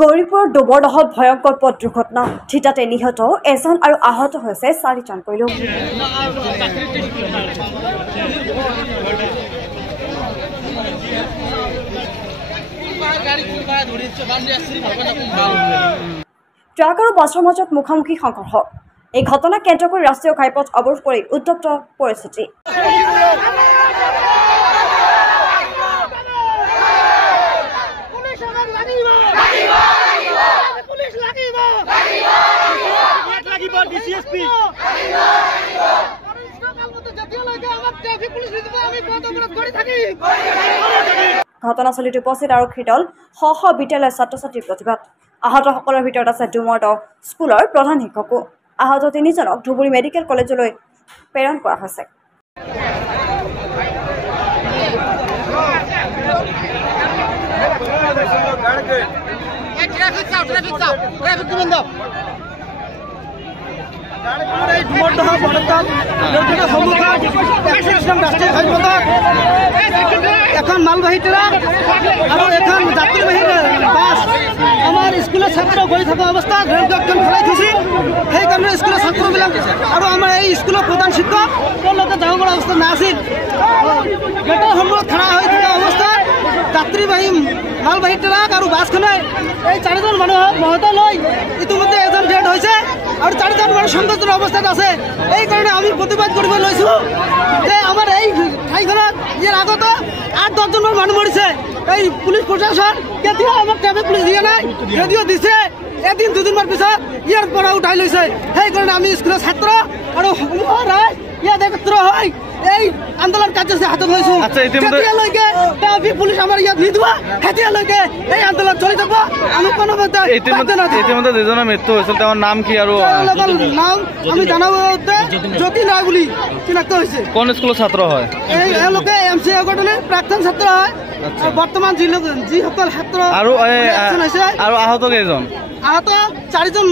গৌৰীপুৰৰ ডুবৰদহত ভয়ংকৰ পথ দুৰ্ঘটনা ঠিতাতে নিহত এজন আৰু আহত হৈছে 4জনকৈ লোক। ট্ৰাক আৰু বাছৰ মাজত মুখামুখি সংঘৰ্ষ। এই ঘটনাক কেন্দ্ৰ কৰি ৰাষ্ট্ৰীয় ঘাইপথ অৱৰোধ কৰি উত্তপ্ত পৰিস্থিতি। ঘটনাস্থলীত উপস্থিত আৰক্ষীৰ দল শ শ বিদ্যালয়ৰ ছাত্ৰ ছাত্ৰীৰ প্ৰতিবাদ। আহতসকলৰ ভিতৰত আছে ডুমৰদহ স্কুলৰ প্ৰধান শিক্ষকো। আহত 3জনক ধুবুৰী মেডিকেল কলেজলৈ প্ৰেৰণ কৰা হৈছে। এখন মালবাহী ট্ৰাক আৰু এখন যাত্ৰীবাহী বাছ আমাৰ স্কুলৰ ছাত্ৰ গৈ থকা অৱস্থাত ৰেলগেটখন খোলাই থৈছে। সেইকাৰণে স্কুলৰ ছাত্ৰবিলাক আৰু আমাৰ এই স্কুলৰ প্ৰধান শিক্ষক তেওঁলোকে যাব পৰা অৱস্থা নাছিল। গেটৰ সন্মুখত খাৰা হৈ থকা অৱস্থাত যাত্ৰীবাহী মালবাহী ট্ৰাক আৰু বাছখনে এই 4জন মানুহক মহত লৈ ইতিমধ্যে এজন ডেড হৈছে আৰু 4জন মানুহ সংকটৰ অৱস্থাত আছে। এইকাৰণে আমি প্ৰতিবাদ কৰিব লৈছোঁ যে আমাৰ এই ঠাইখনত ইয়াৰ আগতে 8-10জনমান মানুহ মৰিছে। এই পুলিচ প্ৰশাসন কেতিয়াও আমাক ট্ৰেফিক পুলিচ দিয়া নাই, যদিও দিছে এদিন দুদিনমান পিছত ইয়াৰ পৰা উঠাই লৈছে। সেইকাৰণে আমি স্কুলৰ ছাত্ৰ আৰু ইয়াত একত্ৰ হৈ এই আন্দোলন কাৰ্যসূচী হাতত লৈছোঁ। যেতিয়ালৈকে ট্ৰেফিক পুলিচ আমাৰ ইয়াত নিদিব তেতিয়ালৈকে এই আন্দোলন চলি থাকিব। আমি কোনোমতে ইতিমধ্যে যিজনৰ মৃত্যু হৈছিল তেওঁৰ নাম কি আৰু নাম আমি জনাব জ্যোতি নাই বুলি চিনাক্ত হৈছে। কোন স্কুলৰ ছাত্ৰ হয়? এওঁলোকে MC আগৰতলীৰ প্ৰাক্তন ছাত্ৰ হয়। বৰ্তমান যিসকল ছাত্ৰ আৰু আহত কেইজন? আহত 4জন।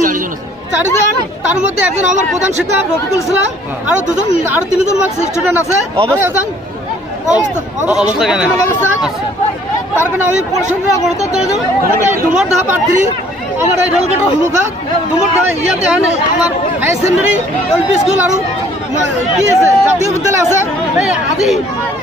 তার মধ্যে একজন আমার প্রধান শিক্ষক রফিকুল ইসলাম আর 3জন স্টুডেন্ট আছে। তার কারণে আমি পড়াশোনা করতে ডুমরদহ প্রার্থী আমার এই রেলগেটের সন্মুখত ডুমরদহ ইয়াতে আমার হায়ার সেকেন্ডারি LP স্কুল আর কি আছে জাতীয় বিদ্যালয় আছে। এই আজি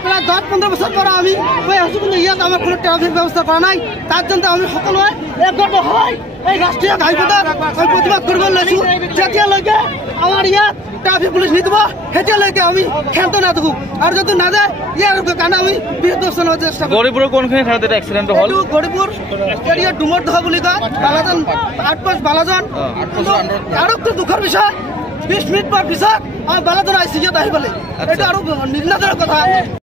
প্রায় 10-15 বছর পর আমি কৈ আছো, কিন্তু ইয়াত আমার কোনো ট্রাফিক ব্যবস্থা করা নাই। তার জন্য আমি সকলোৱে একগোট হৈ এই ৰাষ্ট্ৰীয় ঘাইপথত প্ৰতিবাদ কৰিব লৈছোঁ। যেতিয়ালৈকে আমাৰ ইয়াত ট্ৰাফিক পুলিচ নিদিব তেতিয়ালৈকে আমি ক্ষান্ত নাথাকোঁ, আৰু যদি নাযায় ইয়াৰ কাৰণে আমি বৃহৎ চলাব চেষ্টা কৰিম। গৌৰীপুৰৰ কোনখিনি ঠাইত এক্সিডেণ্ট হ'ল? গৌৰীপুৰ এৰিয়া ডুমৰদহ বুলি কয়, বালাজন আউটপোষ্ট বালাজন। আৰু দুখৰ বিষয় 20 মিনিট পিছত বালাজন আহিছে ইয়াত আহিবলৈ। এইটো আৰু নিৰ্ণায়কৰ কথা।